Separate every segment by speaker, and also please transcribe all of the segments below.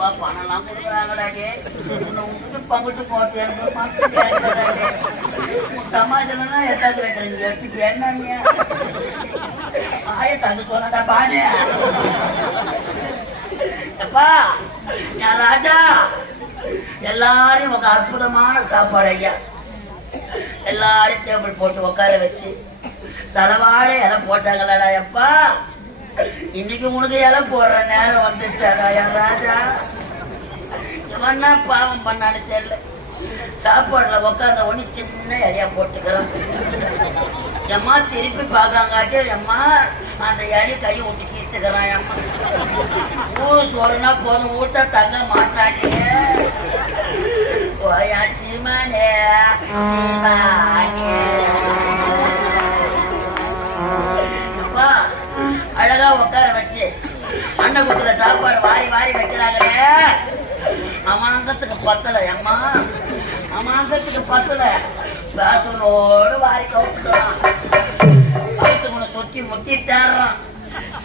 Speaker 1: அப்பா பணம்லாம் கொடுக்குறாங்கடாடி உன்னை விட்டுட்டு பங்கிட்டு எனக்கு மனசு கேட்கறாடி சமாஜம்லாம் வைக்கிறீங்க எடுத்துக்கு என்ன ஆய தந்து போனடா பானே எப்பா என் ராஜா. எல்லாரையும் ஒரு அற்புதமான சாப்பாடு ஐயா. எல்லாரும் டேபிள் போட்டு உட்கார வச்சு தலைவாழை இலை போட்டாங்களாடா எப்பா. இன்னைக்கு உனக்கு இலை போடுற நேரம் வந்துச்சாடா என் ராஜா? இவன்னா பாவம் பண்ணான்னு தெரியல. சாப்பாடுல உட்காந்த ஒண்ணு சின்ன இலையா போட்டுக்கிறான். எம்மா திருப்பி பார்க்காங்காட்டி எம்மா அந்த இலையை கையை விட்டு கீச்சுக்கிறான் எம்மா. ஊரு சோறுனா போதும் ஊட்ட தங்க மாட்டானே. ஓயா சீமானே சீமா. அமாங்கத்துக்கு பத்தல அம்மா அமாங்கத்துக்கு பத்தல. பேசனோடு வாரி கவுத்துக்கிறான் கவுத்துக்கணும் சுத்தி முத்தி தேடுறான்.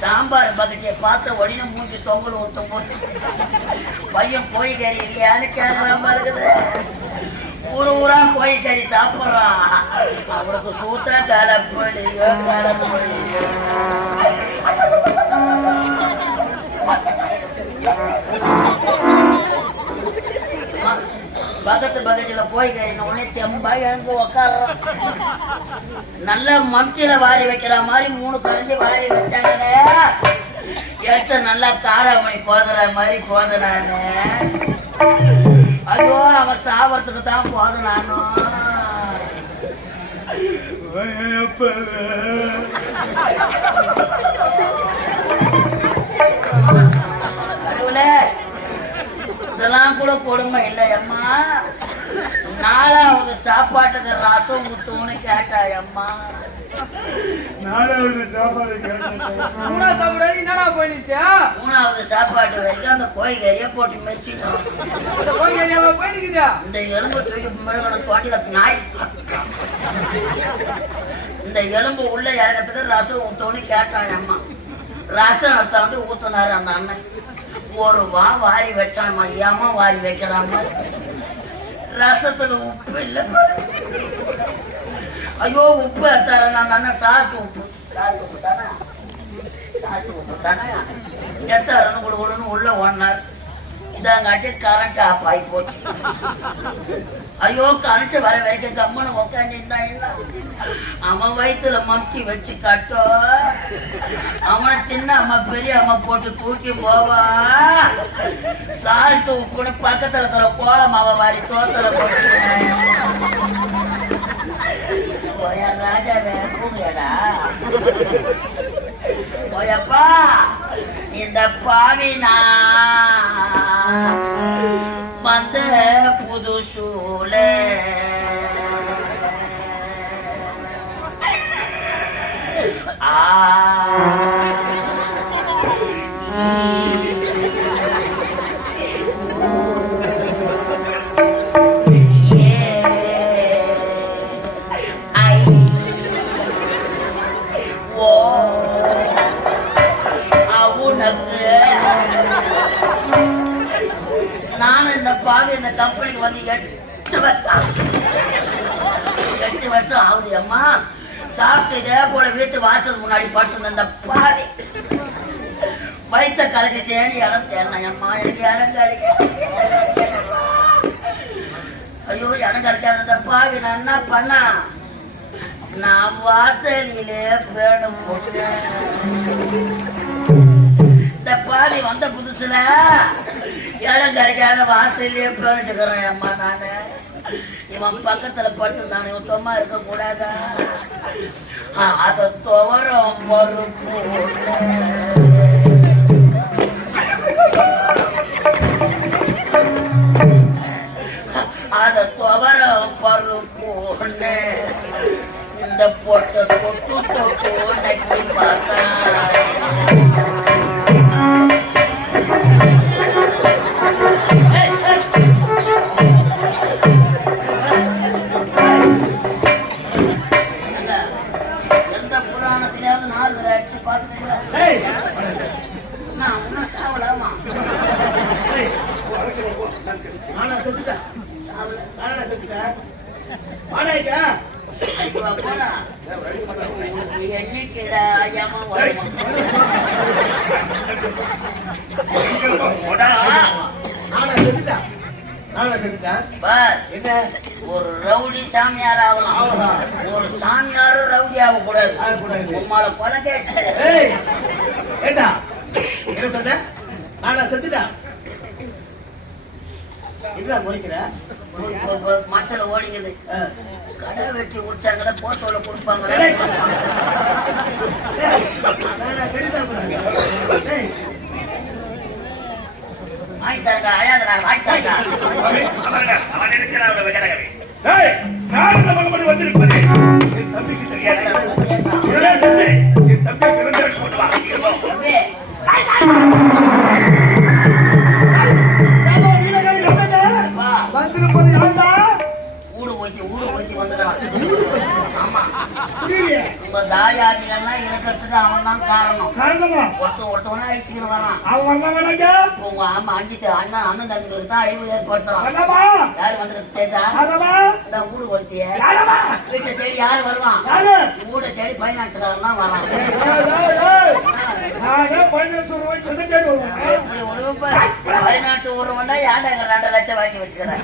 Speaker 1: சாம்பார் பக்கெட்டியை பார்த்த உடனே மூஞ்சி தொங்கல் ஊத்தம் போட்டு பையன் போய் கறி இல்லையான்னு கேட்கறான் இருக்குது. ஊரு ஊரா போய் கறி சாப்பிட்றான். அவனுக்கு சூத்த கலப்பொழியோ கலப்பொழியோ பக்கத்து பக்கத்துல போய் கறின உடனே தெம்பா எனக்கு உக்காடுறான் நல்ல மம்டியில வாரி வைக்கிற மாதிரி மூணு கரண்டி வாரி வச்சாங்கண்ணே எடுத்து நல்லா காராமணி கோதுற மாதிரி கோதுனானு ஐயோ அவன் சாவரத்துக்கு தான் போதுனானோ. இதெல்லாம் கூட கொடுமை இல்லை அம்மா சாப்பாட்டுக்கு ரசம் ஊத்தும்னு கேட்டா அம்மா
Speaker 2: நாலாவது சாப்பாடு
Speaker 3: என்னடா போயிடுச்சா?
Speaker 1: மூணாவது சாப்பாட்டு வரைக்கும் அந்த கறியை போட்டு
Speaker 3: ஏரியாவா போயிடுக்குதா
Speaker 1: இந்த எலும்பு தூக்கி மெழுகன தோண்டில நாய். இந்த எலும்பு உள்ள இறக்கத்துக்கு ரசம் ஊத்தோன்னு கேட்டான் அம்மா ரசம் எடுத்தா வந்து ஊத்துனாரு அந்த அண்ணன். ஒரு வா வாரி வச்சாம்மா. ஏமா வாரி வைக்கிறாம ரசத்துல உப்பு இல்லை. ஐயோ உப்பு எடுத்தார. நான் தானே சால்ட் உப்பு. சால்ட் உப்பு தானே? சால்ட் உப்பு தானே? எடுத்தாருன்னு கொடுக்கணும்னு உள்ள ஒன்னார் இதாங்காட்டி கரண்ட் ஆஃப் ஆகி போச்சு. ஐயோ கரண்ட் வர வரைக்கும் கம்மனு உட்காந்துருந்தா என்ன? அவன் வயிற்றுல மம்கி வச்சு கட்டோ. அவனை சின்ன அம்மா பெரிய அம்மா போட்டு தூக்கி போவா. சால்ட் உப்புன்னு பக்கத்துல இருக்கிற கோலமாவை வாரி சோத்துல போட்டு போயா ராஜா வேற கூங்கடா போயப்பா இந்த பாவினா. வந்த புது சூழ. ஆ. பாவி இந்த கம்பெனிக்கு வந்து எட்டு வருஷம் எட்டு வருஷம் ஆகுது அம்மா. சாப்பிட்டு இதே போல வீட்டு வாசல் முன்னாடி படுத்துங்க அந்த பாவி. வயிற்ற கலக்கிச்சேன்னு இடம் தேடினேன் அம்மா. எனக்கு இடம் கிடைக்க ஐயோ இடம் கிடைக்காத இந்த பாவி நான் என்ன பண்ணா? நான் வாசலிலே பேணு போட்டேன். இந்த பாடி வந்த புதுசுல இடம் கிடைக்காத வாசல்லையே பேணிட்டுக்கிறேன் அம்மா நானு. இவன் பக்கத்துல படுத்துருந்தானே இவன் சும்மா இருக்க கூடாதா அதை துவரம் பருப்பு
Speaker 2: செத்துட்டேன். நானா செத்துட்டேன். என்ன
Speaker 1: ஒரு ரவுடி சாமியார் ஆகலாம். ஒரு சாமியாரும் ரவுடி ஆகக்கூடாது
Speaker 2: ஆகக்கூடாது.
Speaker 1: உம்மால கொலை கேஸ்
Speaker 2: என்ன சொன்ன? நானா செத்துட்டேன். என்னடா முறைக்கிற?
Speaker 1: மச்சல ஓடிங்குது.
Speaker 2: ஆ.
Speaker 1: கடை வெட்டி உடிச்சாங்களே போ சொல்ல.
Speaker 2: ஏய்,
Speaker 1: வாங்கி தரங்க
Speaker 4: இந்த மகப்படி வந்திருப்பது. என் தம்பிக்கு தெரியாது.
Speaker 1: இருக்கிறதுக்கு அவன் தான் காரணம்.
Speaker 2: காரணமா?
Speaker 1: ஒருத்தன் ஒருத்தவனா ஐசிக்கிற வரான்
Speaker 2: அவன் வரலாம் வேணாங்க?
Speaker 1: இப்போ உங்க அம்மா அஞ்சு த- அண்ணன் தம்பிகளுக்கு தான் அழிவு ஏற்படுத்துறான்? யாரு வந்துருக்கு? இந்த ஊடு
Speaker 2: யாரம்மா?
Speaker 1: வீட்டை தேடி யாரு வருவான்?
Speaker 2: யாரு?
Speaker 1: ஊட தேடி பைனான்ஸ்காரன் தான் வரான் ஊருவன்னா ஏன்டா இங்க ரெண்டு லட்சம் வாங்கி வச்சுக்கிறேன்?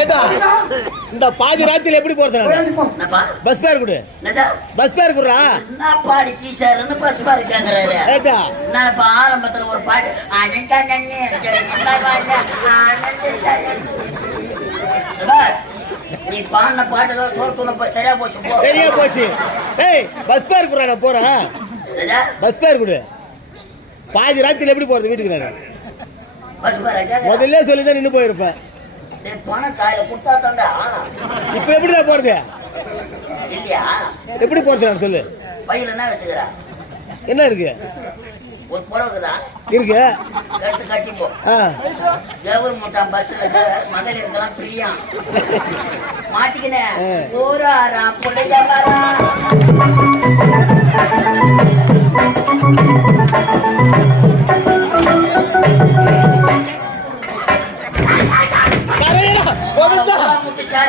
Speaker 5: ஏண்டா? இந்த பாதி ராத்திரில எப்படி போறது நானு? பஸ் பேர் கொடு? பஸ் பேர் கொடுறா?
Speaker 1: என்ன பாடி டீச்சர்னு பஸ் பாரு கேக்குறாரு.
Speaker 5: ஏண்டா?
Speaker 1: என்னப்பா ஆரம்பத்துல ஒரு பாட்டு அனந்தா நன்னி பாட்டு நீ பாடின பாட்டுலாம் சோறு துணை சரியா போச்சு
Speaker 5: சரியா போச்சு. ஏய் பஸ் பேர் கொடுறா நான் போறேன்? பஸ் பேர் கொடு. பாதி ராத்திரில எப்படி போறது வீட்டுக்கு நானு? முதல்ல சொல்லி தான் நின்று போயிருப்பேன்.
Speaker 1: டேய், பணம் காயில கொடுத்தா தாண்டா
Speaker 5: இப்ப எப்படிடா போறது?
Speaker 1: இல்லையா?
Speaker 5: எப்படி போறது நான் சொல்லு.
Speaker 1: பையில என்ன வச்சுக்கிறா?
Speaker 5: என்ன இருக்கு?
Speaker 1: ஒரு புடவைக்குதான்
Speaker 5: இருக்கு.
Speaker 1: எடுத்து கட்டிப்போ.
Speaker 5: ஆ.
Speaker 1: கவர்மெண்ட் பஸ்ல மகளிருக்கெல்லாம் பிரியாம். மாட்டிக்கினேன். ஊராரா பிள்ளைய வரா